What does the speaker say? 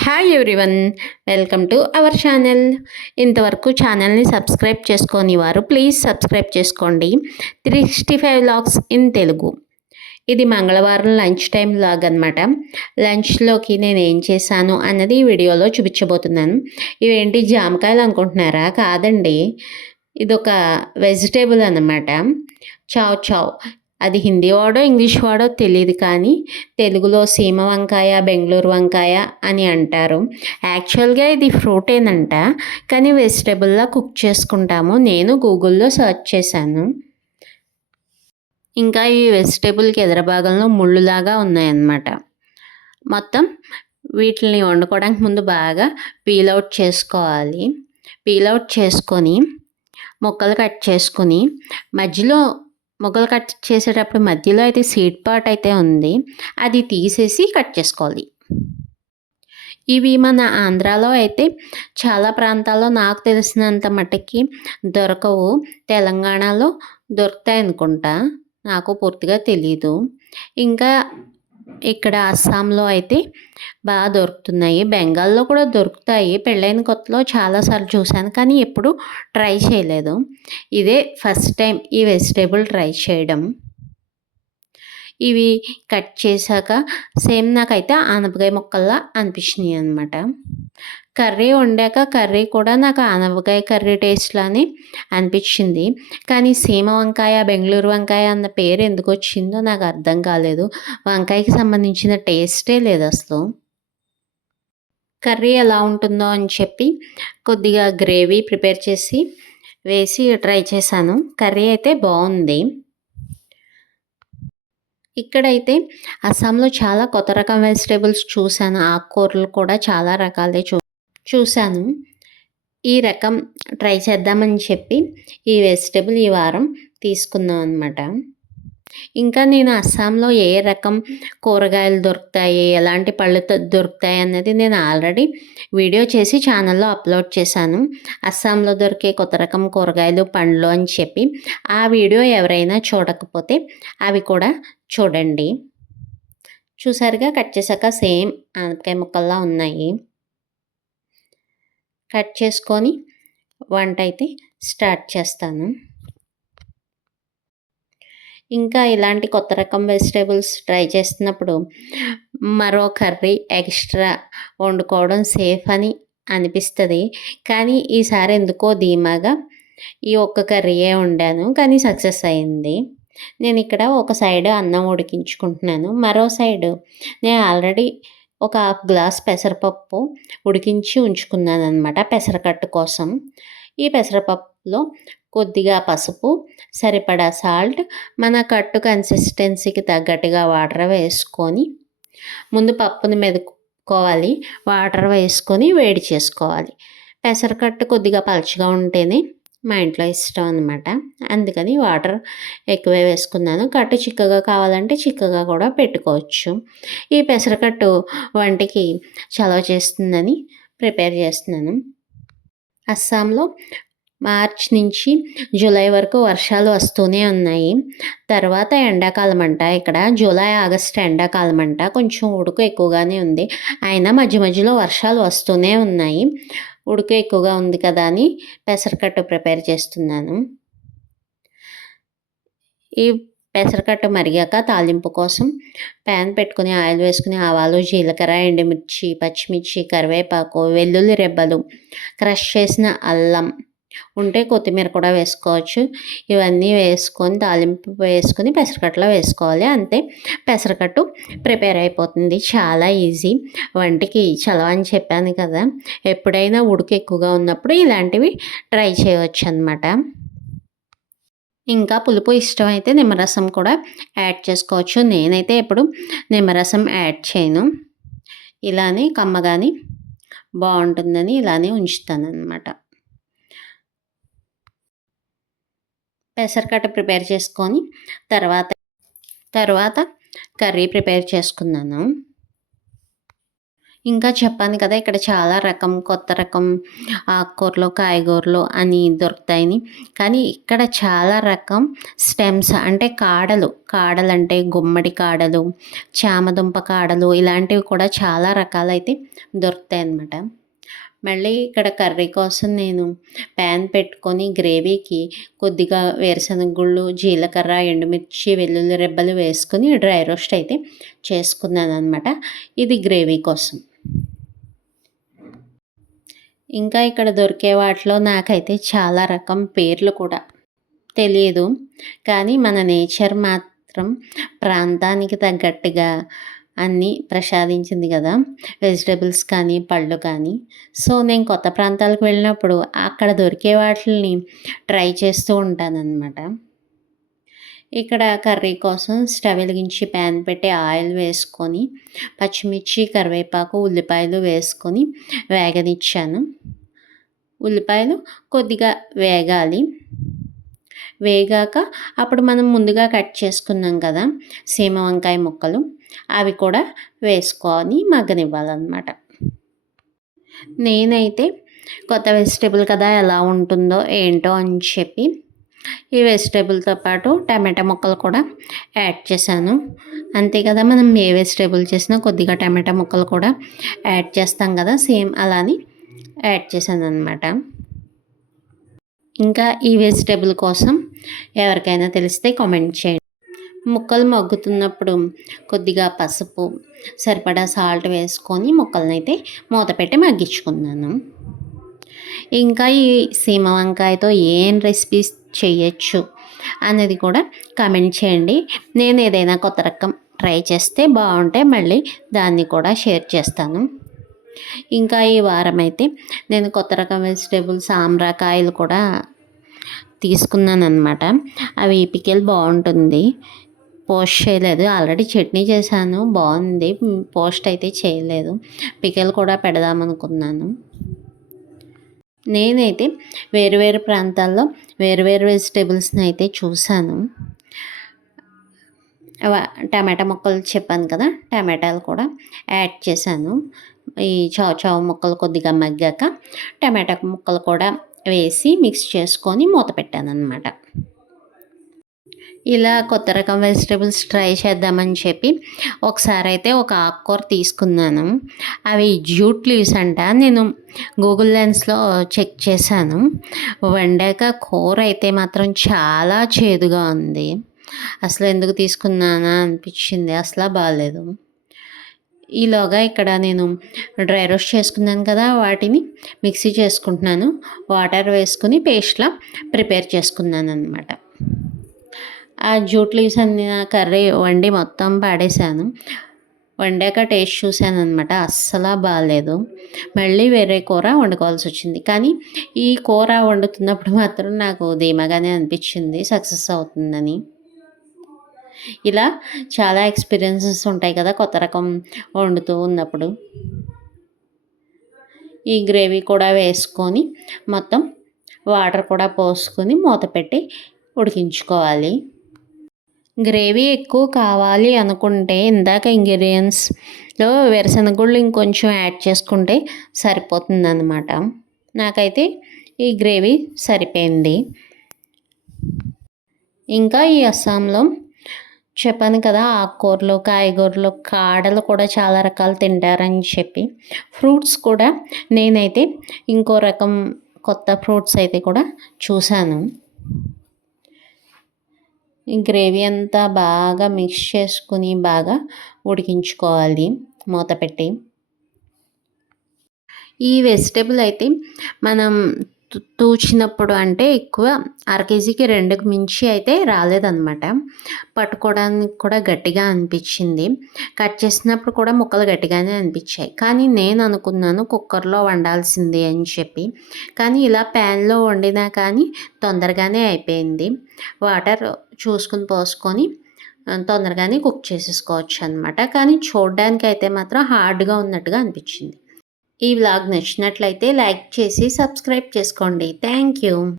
Hi everyone, welcome to our channel. ఇంతవరకు ఛానల్ని subscribe చేసుకోని వారు ప్లీజ్ సబ్స్క్రైబ్ చేసుకోండి. 365 వ్లాగ్స్ ఇన్ తెలుగు. ఇది మంగళవారం లంచ్ టైం వ్లాగ్ అనమాట. లంచ్లోకి నేను ఏం చేశాను అన్నది ఈ వీడియోలో చూపించబోతున్నాను. ఇవేంటి జామకాయలు అనుకుంటున్నారా? కాదండి, ఇదొక వెజిటేబుల్ అన్నమాట. చావ్ చావ్. అది హిందీ వాడో ఇంగ్లీష్ వాడో తెలియదు, కానీ తెలుగులో సీమ వంకాయ, బెంగళూరు వంకాయ అని అంటారు. యాక్చువల్గా ఇది ఫ్రూటేనంట, కానీ వెజిటేబుల్లా కుక్ చేసుకుంటాము. నేను గూగుల్లో సెర్చ్ చేశాను. ఇంకా ఈ వెజిటేబుల్కి ఎదర భాగంలో ముళ్ళులాగా ఉన్నాయన్నమాట. మొత్తం వీటిని వండుకోవడానికి ముందు బాగా పీలౌట్ చేసుకోవాలి. పీలౌట్ చేసుకొని ముక్కలు కట్ చేసుకుని, మధ్యలో ముక్కలు కట్ చేసేటప్పుడు మధ్యలో అయితే సీడ్ పార్ట్ అయితే ఉంది, అది తీసేసి కట్ చేసుకోవాలి. ఇవి మన ఆంధ్రాలో అయితే చాలా ప్రాంతాల్లో నాకు తెలిసినంత మట్టుకి దొరకవు. తెలంగాణలో దొరుకుతాయి అనుకుంటా, నాకు పూర్తిగా తెలీదు. ఇంకా ఇక్కడ అస్సాంలో అయితే బాగా దొరుకుతున్నాయి. బెంగాల్లో కూడా దొరుకుతాయి. పెళ్ళైన కొత్తలో చాలాసార్లు చూశాను, కానీ ఎప్పుడు ట్రై చేయలేదు. ఇదే ఫస్ట్ టైం ఈ వెజిటేబుల్ ట్రై చేయడం. ఇవి కట్ చేశాక సేమ్ నాకైతే ఆనపకాయ ముక్కల్లా అనిపించినాయి అనమాట. కర్రీ వండాక కర్రీ కూడా నాకు ఆనపకాయ కర్రీ టేస్ట్లానే అనిపించింది. కానీ సీమ వంకాయ, బెంగళూరు వంకాయ అన్న పేరు ఎందుకు వచ్చిందో నాకు అర్థం కాలేదు. వంకాయకి సంబంధించిన టేస్టే లేదు అసలు. కర్రీ ఎలా ఉంటుందో అని చెప్పి కొద్దిగా గ్రేవీ ప్రిపేర్ చేసి వేసి ట్రై చేశాను. కర్రీ అయితే బాగుంది. ఇక్కడైతే అస్సాంలో చాలా కొత్త రకం వెజిటేబుల్స్ చూశాను. ఆకుకూరలు కూడా చాలా రకాలే చూశాను. ఈ రకం ట్రై చేద్దామని చెప్పి ఈ వెజిటేబుల్ ఈ వారం తీసుకున్నాం అనమాట. ఇంకా నేను అస్సాంలో ఏ రకం కూరగాయలు దొరుకుతాయి, ఎలాంటి పళ్ళు దొరుకుతాయి అన్నది నేను ఆల్రెడీ వీడియో చేసి ఛానల్లో అప్లోడ్ చేశాను. అస్సాంలో దొరికే కొత్త రకం కూరగాయలు, పండ్లు అని చెప్పి. ఆ వీడియో ఎవరైనా చూడకపోతే అవి కూడా చూడండి. చూసారుగా, కట్ చేశాక సేమ్ ఆనపకాయ ముక్కల్లా ఉన్నాయి. కట్ చేసుకొని వంట అయితే స్టార్ట్ చేస్తాను. ఇంకా ఇలాంటి కొత్త రకం వెజిటేబుల్స్ ట్రై చేస్తున్నప్పుడు మరో కర్రీ ఎక్స్ట్రా వండుకోవడం సేఫ్ అని అనిపిస్తుంది. కానీ ఈసారి ఎందుకో ధీమాగా ఈ ఒక్క కర్రీయే వండాను, కానీ సక్సెస్ అయింది. నేను ఇక్కడ ఒక సైడ్ అన్నం ఉడికించుకుంటున్నాను, మరో సైడ్ నేను ఆల్రెడీ ఒక హాఫ్ గ్లాస్ పెసరపప్పు ఉడికించి ఉంచుకున్నాను అనమాట, పెసరకట్టు కోసం. ఈ పెసరపప్పులో కొద్దిగా పసుపు, సరిపడా సాల్ట్, మన కట్టు కన్సిస్టెన్సీకి తగ్గట్టుగా వాటర్ వేసుకొని ముందు పప్పుని మెదుపుకోవాలి. వాటర్ వేసుకొని వేడి చేసుకోవాలి. పెసరకట్టు కొద్దిగా పలుచగా ఉంటేనే మా ఇంట్లో ఇష్టం అనమాట, అందుకని వాటర్ ఎక్కువే వేసుకున్నాను. కట్టు చిక్కగా కావాలంటే చిక్కగా కూడా పెట్టుకోవచ్చు. ఈ పెసరకట్టు వంటికి చలవ చేస్తుందని ప్రిపేర్ చేస్తున్నాను. అస్సాంలో మార్చ్ నుంచి జూలై వరకు వర్షాలు వస్తూనే ఉన్నాయి. తర్వాత ఎండాకాలం అంట. ఇక్కడ జూలై, ఆగస్ట్ ఎండాకాలం అంట. కొంచెం ఉడుకు ఎక్కువగానే ఉంది, అయినా మధ్య మధ్యలో వర్షాలు వస్తూనే ఉన్నాయి. ఉడుకు ఎక్కువగా ఉంది కదా అని పెసరకట్టు ప్రిపేర్ చేస్తున్నాను. ఈ పెసరకట్టు మరిగాక తాలింపు కోసం ప్యాన్ పెట్టుకుని ఆయిల్ వేసుకుని ఆవాలు, జీలకర్ర, ఎండుమిర్చి, పచ్చిమిర్చి, కరివేపాకు, వెల్లుల్లి రెబ్బలు, క్రష్ చేసిన అల్లం, ఉంటే కొత్తిమీర కూడా వేసుకోవచ్చు. ఇవన్నీ వేసుకొని తాలింపు వేసుకొని పెసరకట్టులో వేసుకోవాలి. అంతే, పెసరకట్టు ప్రిపేర్ అయిపోతుంది. చాలా ఈజీ. వంటికి చలవ అని చెప్పాను కదా, ఎప్పుడైనా ఉడుకు ఎక్కువగా ఉన్నప్పుడు ఇలాంటివి ట్రై చేయవచ్చు అన్నమాట. ఇంకా పులుపు ఇష్టమైతే నిమ్మరసం కూడా యాడ్ చేసుకోవచ్చు. నేనైతే ఎప్పుడు నిమ్మరసం యాడ్ చేయను. ఇలానే కమ్మగాని బాగుంటుందని ఇలానే ఉంచుతాను అన్నమాట. పెసరకట్ట ప్రిపేర్ చేసుకొని తర్వాత కర్రీ ప్రిపేర్ చేసుకున్నాను. ఇంకా చెప్పాను కదా! ఇక్కడ చాలా కొత్త రకం ఆకుకూరలు, కాయగూరలు అని దొరుకుతాయని. కానీ ఇక్కడ చాలా రకం స్టెమ్స్ అంటే కాడలు, కాడలంటే గుమ్మడి కాడలు, చామదుంప కాడలు ఇలాంటివి కూడా చాలా రకాలైతే దొరుకుతాయన్నమాట. మళ్ళీ ఇక్కడ కర్రీ కోసం నేను ప్యాన్ పెట్టుకొని గ్రేవీకి కొద్దిగా వేరుశనగ గుళ్ళు, జీలకర్ర, ఎండుమిర్చి, వెల్లుల్లి రెబ్బలు వేసుకొని డ్రై రోస్ట్ అయితే చేసుకున్నాననమాట. ఇది గ్రేవీ కోసం. ఇంకా ఇక్కడ దొరికే వాటిలో నాకైతే చాలా రకం పేర్లు కూడా తెలియదు. కానీ మన నేచర్ మాత్రం ప్రాంతానికి తగ్గట్టుగా అన్నీ ప్రసాదించింది కదా! వెజిటబుల్స్ కానీ, పళ్ళు కానీ. సో, నేను కొత్త ప్రాంతాలకు వెళ్ళినప్పుడు అక్కడ దొరికే వాటిల్ని ట్రై చేస్తూ ఉంటాననమాట. ఇక్కడ కర్రీ కోసం స్టవ్ వెలిగించి ప్యాన్ పెట్టి ఆయిల్ వేసుకొని, పచ్చిమిర్చి, కరివేపాకు, ఉల్లిపాయలు వేసుకొని వేగనిచ్చాను. ఉల్లిపాయలు కొద్దిగా వేగాలి. వేగాక అప్పుడు మనం ముందుగా కట్ చేసుకున్నాం కదా సీమ వంకాయ ముక్కలు, అవి కూడా వేసుకొని మగ్గనివ్వాలన్నమాట. నేనైతే కొత్త వెజిటేబుల్ కదా ఎలా ఉంటుందో ఏంటో అని చెప్పి ఈ వెజిటేబుల్తో పాటు టమాటా ముక్కలు కూడా యాడ్ చేశాను. అంతే కదా, మనం ఏ వెజిటేబుల్ చేసినా కొద్దిగా టమాటా ముక్కలు కూడా యాడ్ చేస్తాం కదా, సేమ్ అలానే యాడ్ చేశాను అనమాట. ఇంకా ఈ వెజిటేబుల్ కోసం ఎవరికైనా తెలిస్తే కామెంట్ చేయండి. ముక్కలు మగ్గుతున్నప్పుడు కొద్దిగా పసుపు, సరిపడా సాల్ట్ వేసుకొని ముక్కలనైతే మూత పెట్టి మగ్గించుకున్నాను. ఇంకా ఈ సీమ వంకాయతో ఏం రెసిపీస్ చేయొచ్చు అనేది కూడా కామెంట్ చేయండి. నేను ఏదైనా కొత్త రకం ట్రై చేస్తే బాగుంటే మళ్ళీ దాన్ని కూడా షేర్ చేస్తాను. ఇంకా ఈ వారం అయితే నేను కొత్త రకం వెజిటేబుల్స్ ఆమ్రాకాయలు కూడా తీసుకున్నాను అనమాట. అవి పికిల్ బాగుంటుంది. పోస్ట్ చేయలేదు, ఆల్రెడీ చట్నీ చేశాను, బాగుంది. పోస్ట్ అయితే చేయలేదు. పికిల్ కూడా పెడదామనుకున్నాను. నేనైతే వేరు ప్రాంతాల్లో వేరు వెజిటేబుల్స్ని అయితే చూశాను. టమాటా ముక్కలు చెప్పాను కదా, టమాటాలు కూడా యాడ్ చేశాను. ఈ చావు ముక్కలు కొద్దిగా మగ్గాక టమాటా ముక్కలు కూడా వేసి మిక్స్ చేసుకొని మూత పెట్టాను అనమాట. ఇలా కొత్త రకం వెజిటేబుల్స్ ట్రై చేద్దామని చెప్పి ఒకసారి అయితే ఒక ఆకుకూర తీసుకున్నాను. అవి జూట్ లీవ్స్ అంట. నేను గూగుల్ లెన్స్లో చెక్ చేశాను. వండాక కూర అయితే మాత్రం చాలా చేదుగా ఉంది. అసలు ఎందుకు తీసుకున్నానా అనిపించింది. అసలు బాగాలేదు. ఈలోగా ఇక్కడ నేను డ్రై రోస్ట్ చేసుకున్నాను కదా, వాటిని మిక్సీ చేసుకుంటున్నాను. వాటర్ వేసుకుని పేస్ట్లా ప్రిపేర్ చేసుకున్నాను అనమాట. ఆ జూట్ లీవ్స్ అన్ని కర్రీ వండి మొత్తం పాడేశాను. వండాక టేస్ట్ చూశాను అనమాట, అస్సలు బాగాలేదు. మళ్ళీ వేరే కూర వండుకోవాల్సి వచ్చింది. కానీ ఈ కూర వండుతున్నప్పుడు మాత్రం నాకు ధీమాగానే అనిపించింది సక్సెస్ అవుతుందని. ఇలా చాలా ఎక్స్పీరియన్సెస్ ఉంటాయి కదా కొత్త రకం వండుతూ ఉన్నప్పుడు. ఈ గ్రేవీ కూడా వేసుకొని మొత్తం వాటర్ కూడా పోసుకొని మూత పెట్టి ఉడికించుకోవాలి. గ్రేవీ ఎక్కువ కావాలి అనుకుంటే ఇందాక ఇంగ్రీడియంట్స్లో వేరుశనగుళ్ళు ఇంకొంచెం యాడ్ చేసుకుంటే సరిపోతుందన్నమాట. నాకైతే ఈ గ్రేవీ సరిపోయింది. ఇంకా ఈ అస్సాంలో చెప్పాను కదా, ఆకుకూరలు, కాయగూరలు, కాడలు కూడా చాలా రకాలు తింటారని చెప్పి. ఫ్రూట్స్ కూడా నేనైతే ఇంకో రకం కొత్త ఫ్రూట్స్ అయితే కూడా చూశాను. ఈ గ్రేవీ అంతా బాగా మిక్స్ చేసుకుని బాగా ఉడికించుకోవాలి మూత పెట్టి. ఈ వెజిటేబుల్ అయితే మనం తూచినప్పుడు అంటే ఎక్కువ 1/2 కేజీకి 2కి మించి అయితే రాలేదన్నమాట. పట్టుకోవడానికి కూడా గట్టిగా అనిపించింది. కట్ చేసినప్పుడు కూడా ముక్కలు గట్టిగానే అనిపించాయి. కానీ నేను అనుకున్నాను కుక్కర్లో వండాల్సింది అని చెప్పి. కానీ ఇలా ప్యాన్లో వండినా కానీ తొందరగానే అయిపోయింది. వాటర్ చూసుకుని పోసుకొని తొందరగానే కుక్ చేసేసుకోవచ్చు అనమాట. కానీ చూడడానికి అయితే మాత్రం హార్డ్గా ఉన్నట్టుగా అనిపించింది. ఈ వ్లాగ్ నచ్చినట్లయితే లైక్ చేసి సబ్స్క్రైబ్ చేసుకోండి. Thank you.